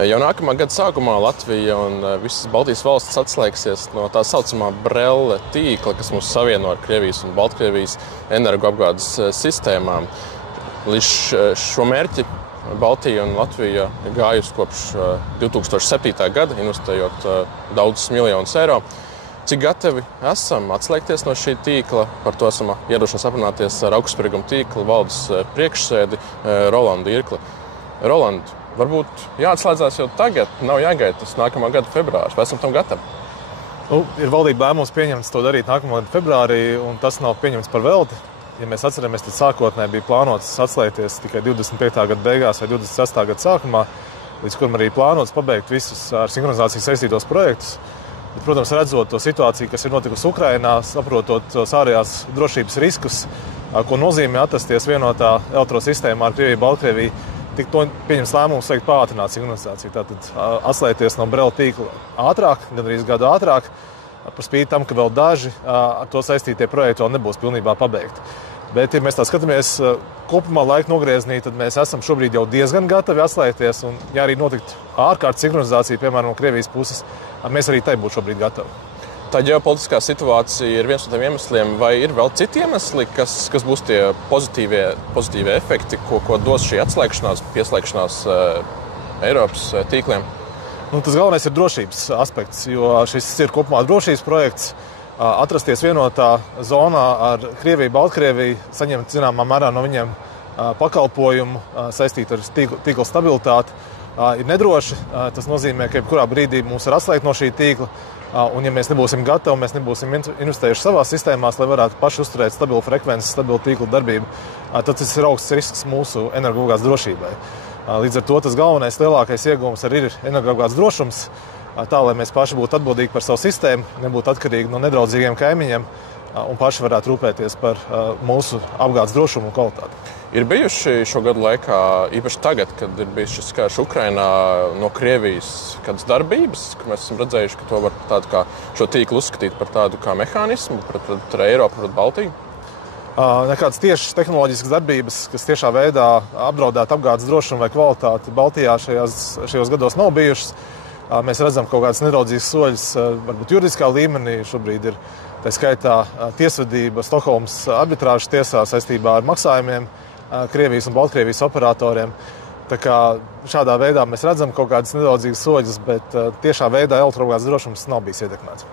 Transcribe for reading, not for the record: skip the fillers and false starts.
Jau nākamā gada sākumā Latvija un visas Baltijas valstis atslēgsies no tā saucamā BRELL tīkla, kas mūs savieno ar Krievijas un Baltkrievijas energoapgādes sistēmām. Līdz šo mērķi Baltija un Latvija ir gājusi kopš 2007. gada, investējot daudzus miljonus eiro. Cik gatavi esam atslēgties no šī tīkla? Par to esam ieradušies aprunāties ar augstsprieguma tīkla valdes priekšsēdi Rolandu Irkli. Roland, varbūt jāatslēdzās jau tagad, nav jāgaida tas nākamā gada februārs. Vai esam tam gatavi? Ir valdība lēmums pieņemts to darīt nākamā gada februārī, un tas nav pieņemts par velti. Ja mēs atceramies, tad sākotnēji bija plānots atslēgties tikai 25. gada beigās vai 26. gada sākumā, līdz kuram arī plānots pabeigt visus ar sinhronizāciju saistītos projektus. Bet, protams, redzot to situāciju, kas ir notikusi Ukrainā, saprotot tos ārējās drošības riskus, ko nozīmē atrasties vienotā elektrosistēmā ar Krieviju, Baltkrieviju, tik to pieņems lēmums veikt pātrināt sinhronizāciju. Tātad atslēgties no BRELL tīkla ātrāk, gandrīz gadu ātrāk, par spīti tam, ka vēl daži ar to saistītie projekti vēl nebūs pilnībā pabeigti. Bet, ja mēs tā skatāmies kopumā laika nogriezienī, tad mēs esam šobrīd jau diezgan gatavi atslēgties. Un, ja arī notiktu ārkārtas sinhronizācija, piemēram, no Krievijas puses, mēs arī tai būtu šobrīd gatavi. Tā ģeopolitiskā situācija ir viens no tiem iemesliem, vai ir vēl citi iemesli, kas būs tie pozitīvie efekti, ko dos šī atslēgšanās, pieslēgšanās Eiropas tīkliem? Tas galvenais ir drošības aspekts, jo šis ir kopumā drošības projekts. Atrasties vienotā zonā ar Krieviju, Baltkrieviju, saņemt zināmā mērā no viņiem pakalpojumu saistītu ar tīkla stabilitāti, ir nedroši. Tas nozīmē, ka jebkurā brīdī mūs var atslēgt no šī tīkla. Un, ja mēs nebūsim gatavi, mēs nebūsim investējuši savās sistēmās, lai varētu paši uzturēt stabilu frekvenci, stabilu tīklu darbību, tad tas ir augsts risks mūsu energoapgādes drošībai. Līdz ar to tas galvenais, lielākais ieguvums arī ir energoapgādes drošums, tā, lai mēs paši būtu atbildīgi par savu sistēmu, nebūtu atkarīgi no nedraudzīgiem kaimiņiem un paši varētu rūpēties par mūsu apgādes drošumu un kvalitāti. Ir bijuši šo gadu laikā, īpaši tagad, kad ir bijis šis karš Ukrainā, no Krievijas kādas darbības, kur mēs esam redzējuši, ka to var tādu kā šo tīklu uzskatīt par tādu kā mehānismu pret Eiropu, pret Baltiju? Nekādas tiešas tehnoloģiskas darbības, kas tiešā veidā apdraudētu apgādes drošumu vai kvalitāti Baltijā šajos gados nav bijušas. Mēs redzam kaut kādas nedraudzīgas soļas, varbūt juridiskā līmenī. Šobrīd ir tā skaitā tiesvedība Stokholmas arbitrāžas tiesā saistībā ar maksājumiem Krievijas un Baltkrievijas operatoriem. Tā kā šādā veidā mēs redzam kaut kādas nedraudzīgas soļas, bet tiešā veidā elektroapgādes drošums nav bijis ietekmēts.